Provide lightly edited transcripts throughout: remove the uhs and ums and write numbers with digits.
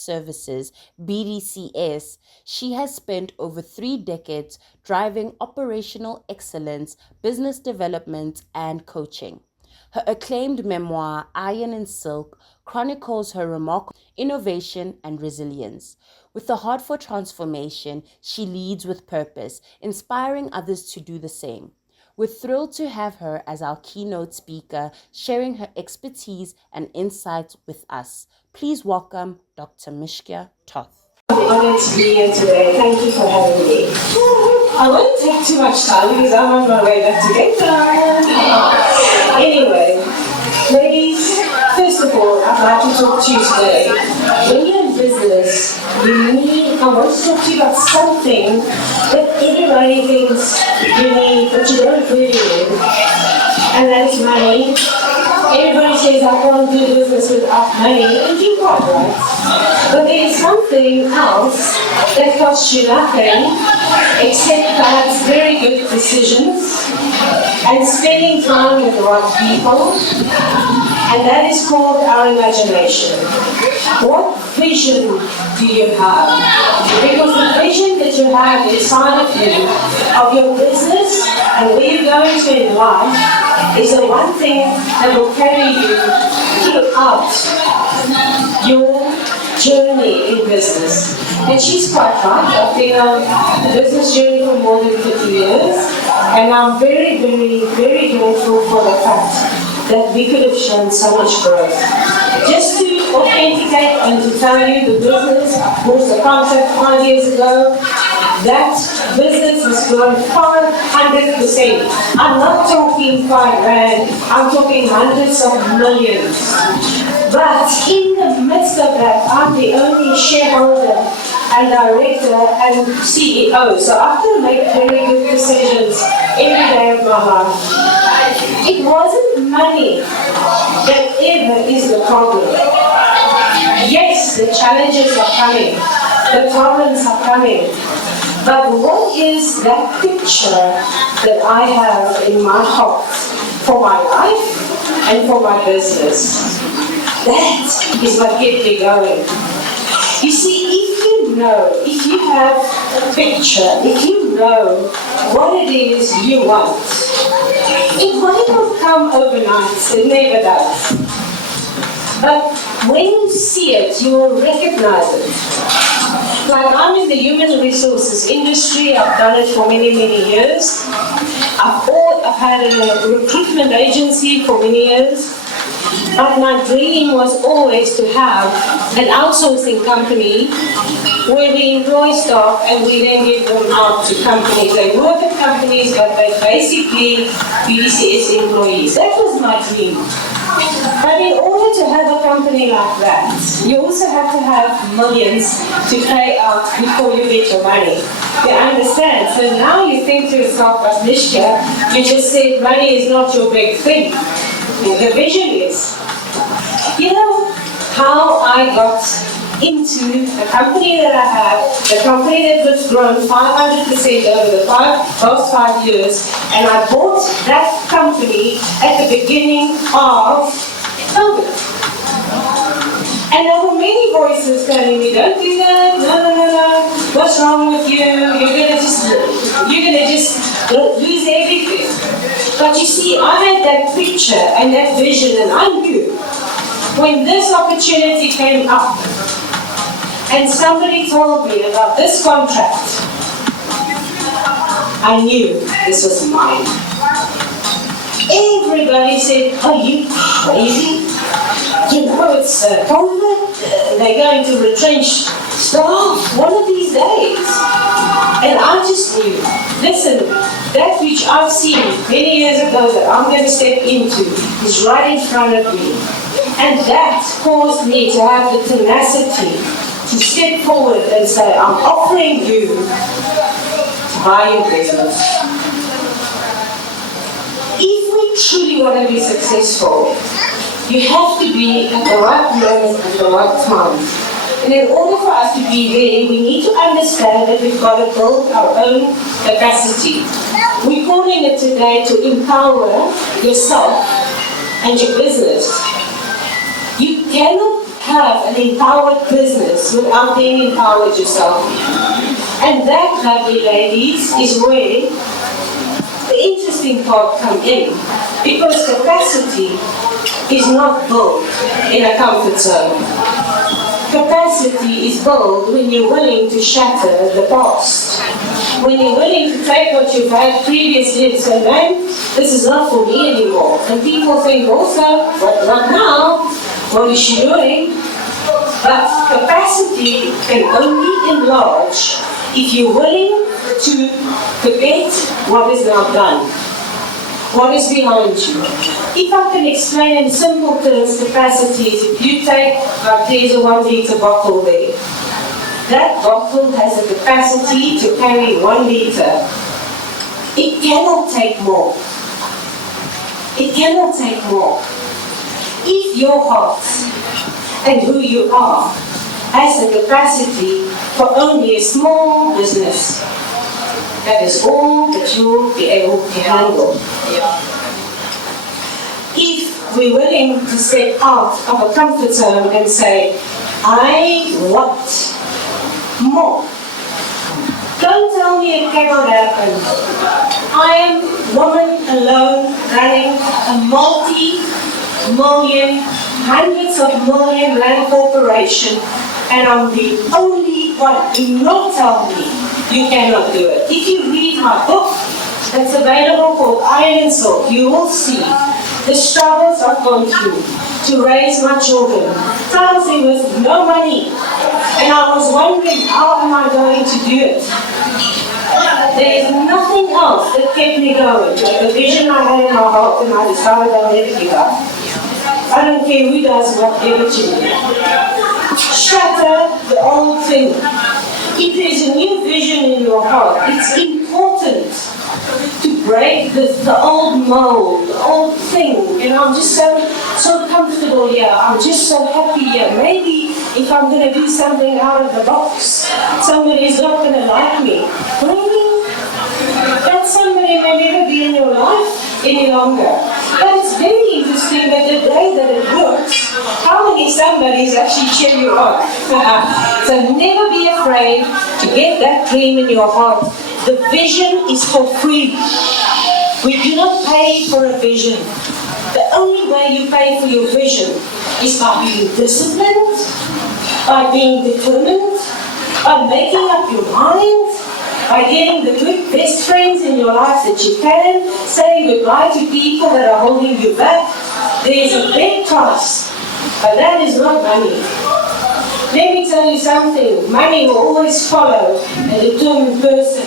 Services, BDCS, she has spent over 3 decades driving operational excellence, business development, and coaching. Her acclaimed memoir, Iron and Silk, chronicles her remarkable innovation and resilience. With a heart for transformation, she leads with purpose, inspiring others to do the same. We're thrilled to have her as our keynote speaker, sharing her expertise and insights with us. Please welcome Dr. Miskyah Toth. I'm honored to be here today. Thank you for having me. I won't take too much time because I'm on my way back to Cape Town. Anyway, ladies, first of all, I'd like to talk to you today. When you're in business, I want to talk to you about something that everybody thinks you need, but you don't really need, and that is money. Everybody says I can't do business without money, and you're quite right. But there is something else that costs you nothing, except perhaps very good decisions and spending time with the right people, and that is called our imagination. What vision do you have? Because the vision that you have inside of you, of your business and where you're going to in life, is the one thing that will carry you throughout your journey in business. And she's quite right. I've been on a business journey for more than 50 years, and I'm very, very, very grateful for the fact that we could have shown so much growth. Just to authenticate and to tell you, the business was a concept 5 years ago. That business has grown 500%. I'm not talking 5 grand, I'm talking hundreds of millions. But in the midst of that, I'm the only shareholder and director and CEO. So I have to make very good decisions every day of my life. It wasn't money that ever is the problem. Yes, the challenges are coming, the problems are coming. But what is that picture that I have in my heart for my life and for my business? That is what kept me going. You see, if you have a picture, if you know what it is you want, it might not come overnight, it never does. But when you see it, you will recognize it. Like, I'm in the human resources industry. I've done it for many, many years. I've had a recruitment agency for many years. But my dream was always to have an outsourcing company where we employ staff and we then give them out to companies. They work at companies, but they're basically BDCS employees. That was my dream. But in order to have a company like that, you also have to have millions to pay out before you get your money. You understand? So now you think to yourself, but Miskyah, you just said money is not your big thing. The vision is. You know how I got into the company that I have, the company that was grown 500% over the last 5 years, and I bought that company at the beginning of COVID. And there were many voices telling me, don't do that, no, what's wrong with you, you're gonna just lose everything. But you see, I had that picture and that vision, and I knew when this opportunity came up and somebody told me about this contract, I knew this was mine. Everybody said, are you crazy? You know, it's COVID, they're going to retrench staff one of these days. And I just knew, listen, that which I've seen many years ago that I'm going to step into is right in front of me. And that caused me to have the tenacity to step forward and say, I'm offering you to buy your business. If we truly want to be successful, you have to be at the right moment at the right time. And in order for us to be there, we need to understand that we've got to build our own capacity. We're calling it today to empower yourself and your business. You cannot have an empowered business without being empowered yourself. And that, lovely ladies, is where the interesting part comes in. Because capacity is not built in a comfort zone. Capacity is built when you're willing to shatter the past. When you're willing to take what you've had previously and say, man, this is not for me anymore. And people think also, what now? What is she doing? But capacity can only enlarge if you're willing to forget what is now done. What is behind you? If I can explain in simple terms, capacity is if you take, like there's a 1 liter bottle there. That bottle has a capacity to carry 1 liter. It cannot take more. It cannot take more. If your heart and who you are has the capacity for only a small business, that is all that you will be able to handle. If we're willing to step out of a comfort zone and say, I want more. Don't tell me it cannot happen. I am a woman alone running a multi-million, hundreds of million rand corporation, and I'm the only one. Do not tell me you cannot do it. If you read my book, that's available called Iron and Salt, you will see the struggles I've gone through to raise my children. Times there was no money, and I was wondering, how am I going to do it? There is nothing else that kept me going. Like the vision I had in my heart, and I decided I'll never give up. I don't care who does whatever to me. Shatter the old thing. If there's a new vision in your heart, it's important to break the old mold, the old thing. And I'm just so comfortable here. I'm just so happy here. Maybe if I'm going to do something out of the box, somebody's not going to like me. Maybe that somebody may never be in your life any longer. But it's very interesting that the day that it works, how many somebodies actually cheer you on. So never be afraid to get that dream in your heart. The vision is for free. We do not pay for a vision. The only way you pay for your vision is by being disciplined, by being determined, by making up your mind, by getting the good best friends in your life that you can, saying goodbye to people that are holding you back. There is a big price, but that is not money. Let me tell you something, money will always follow a determined person.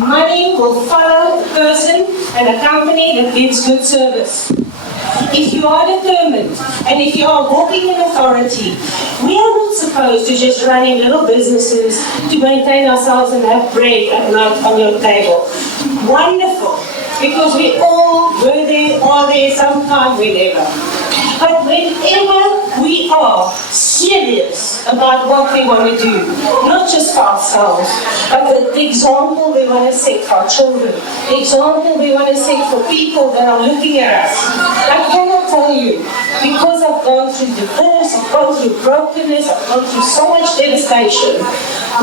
Money will follow a person and a company that gives good service. If you are determined and if you are walking in authority, we are not supposed to just running little businesses to maintain ourselves and have bread at night on your table. Wonderful, because we all were there, are there, sometime, whenever. But whenever we are serious about what we want to do, not just for ourselves, but the example we want to set for our children, the example we want to set for people that are looking at us. I cannot tell you, because I've gone through divorce, I've gone through brokenness, I've gone through so much devastation.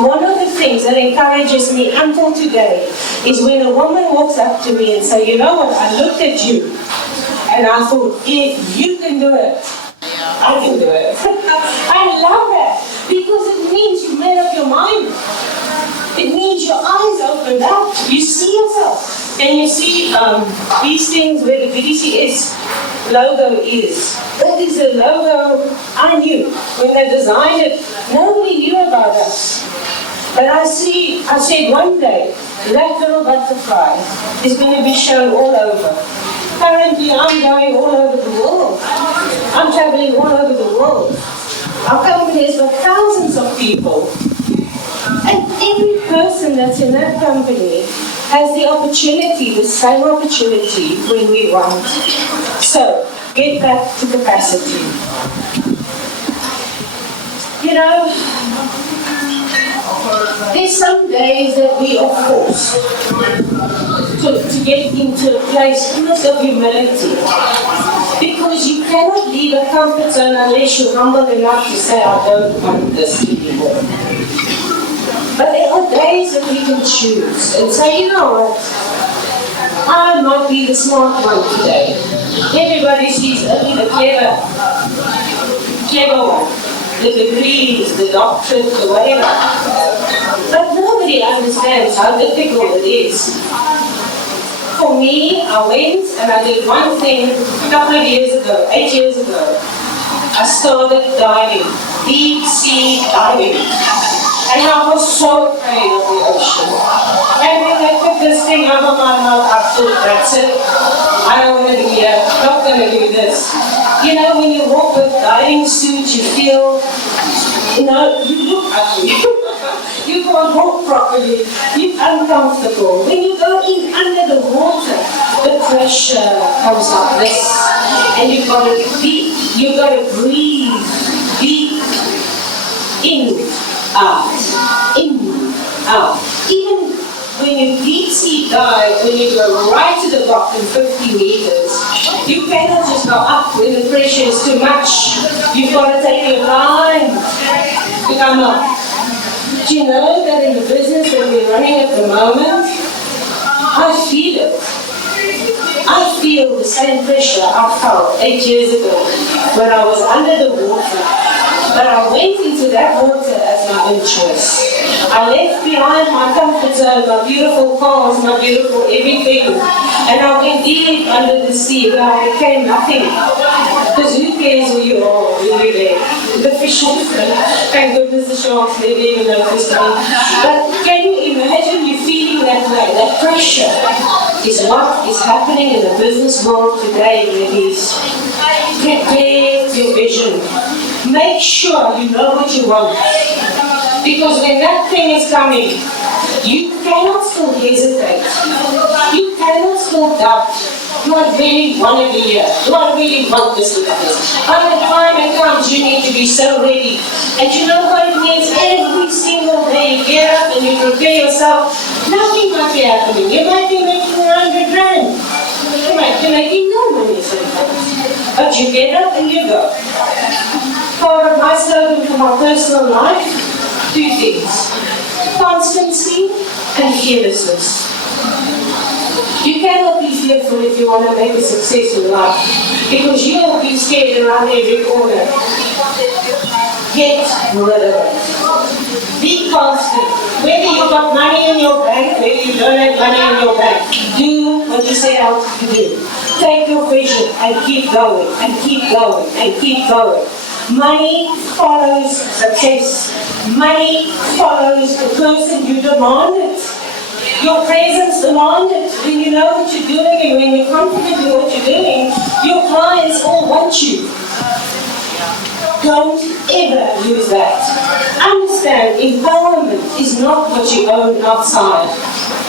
One of the things that encourages me until today is when a woman walks up to me and says, you know what, I looked at you, and I thought, if you can do it, I can do it. I love that, because it means you made up your mind. It means your eyes opened up. You see yourself. And you see these things where the BDCS logo is. That is a logo I knew. When they designed it, nobody knew about us. But I said one day, that little butterfly is going to be shown all over. Currently, I'm going all over the world. I'm traveling all over the world. Our company has got thousands of people. And every person that's in that company has the opportunity, the same opportunity when we want. So, get back to capacity. You know, there's some days that we are forced to get into a place almost of humility. Because you cannot leave a comfort zone unless you're humble enough to say, I don't want this anymore. But there are days that we can choose and say, you know what, I might be the smart one today. Everybody sees only the clever one, the degrees, the doctorate, the whatever. But nobody understands how difficult it is. For me, I went and I did one thing a couple of years ago, 8 years ago. I started diving, deep sea diving. And I was so afraid of the ocean. And when I took this thing over my mouth, I thought, that's it. I don't want to be here. Not going to do this. You know, when you walk with diving suits, you feel, you look ugly. You can't walk properly. You're uncomfortable. When you go in under the water, the pressure comes like this. And you've got to breathe deep in. In, out. Even when you deep sea dive, when you go right to the bottom 50 meters, you cannot just go up when the pressure is too much. You've got to take your time to come up. Do you know that in the business that we're running at the moment, I feel it. I feel the same pressure I felt 8 years ago when I was under the water. But I went into that water as my own choice. I left behind my comfort zone, my beautiful cars, my beautiful everything. And I went deep under the sea where I became nothing. Because who cares who you are, who you're there? The fish, thank goodness the sharks never even noticed me. But can you imagine you feeling that way? That pressure is what is happening in the business world today, ladies. Prepare your vision. Make sure you know what you want. Because when that thing is coming, you cannot still hesitate. You cannot still doubt. Do I really want to be here? Do I really want this to happen? By the time it comes, you need to be so ready. And you know what it means? Every single day you get up and you prepare yourself. Nothing might be happening. You might be making 100 rand. You might be making no money sometimes. But you get up and you go. Part of my slogan for my personal life, 2 things. Constancy and fearlessness. You cannot be fearful if you want to make a success in life, because you will be scared around every corner. Get rid of it. Be constant. Whether you've got money in your bank, whether you don't have money in your bank, do what you set out to do. Take your vision and keep going, and keep going, and keep going. Money follows success. Money follows the person you demand it. Your presence demands it. When you know what you're doing and when you're confident in what you're doing, your clients all want you. Don't ever lose that. Understand, empowerment is not what you own outside.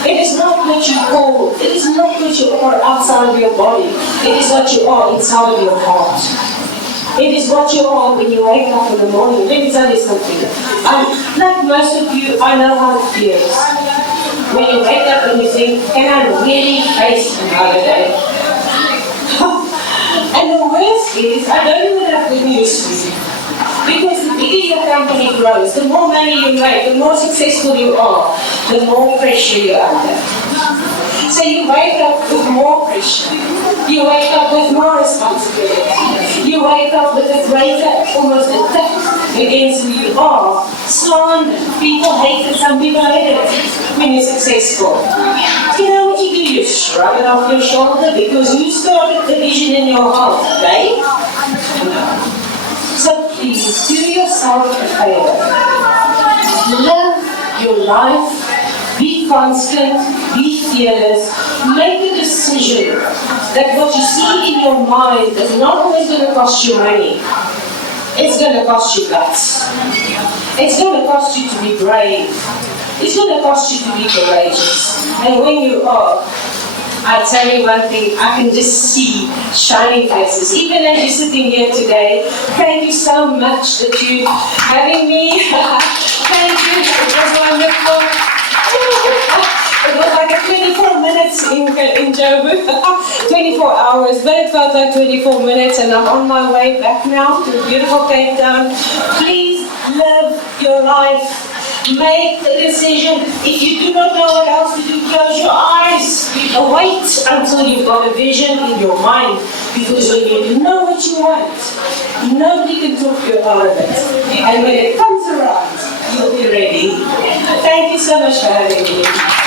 It is not what you call. It is not what you are outside of your body. It is what you are inside of your heart. It is what you are when you wake up in the morning. Let me tell you something. Like most of you, I know how it feels. When you wake up and you think, can I really face another day? And the worst is, I don't even have good news for you. Because the bigger your company grows, the more money you make, the more successful you are, the more pressure you're under. So you wake up with more pressure. You wake up with more responsibility. You wake up with a greater, almost attack against who you are. Slander. People hate it, some people hate it when you're successful. You know what you do? You shrug it off your shoulder because you started the vision in your heart, right? No. So please, do yourself a favor. Live your life. Be constant, be fearless, make a decision that what you see in your mind is not always going to cost you money. It's going to cost you guts. It's going to cost you to be brave. It's going to cost you to be courageous. And when you are, I tell you one thing, I can just see shining faces. Even as you're sitting here today, thank you so much that you're having me. Thank you, it was wonderful. It was like a 24 minutes in in Joburg. 24 hours, but it felt like 24 minutes, and I'm on my way back now to beautiful Cape Town. Please live your life. Make the decision. If you do not know what else to do, close your eyes. Wait until you've got a vision in your mind. Because when you know what you want, nobody can talk you out of it. And when it comes around, you'll be ready. Thank you so much for having me.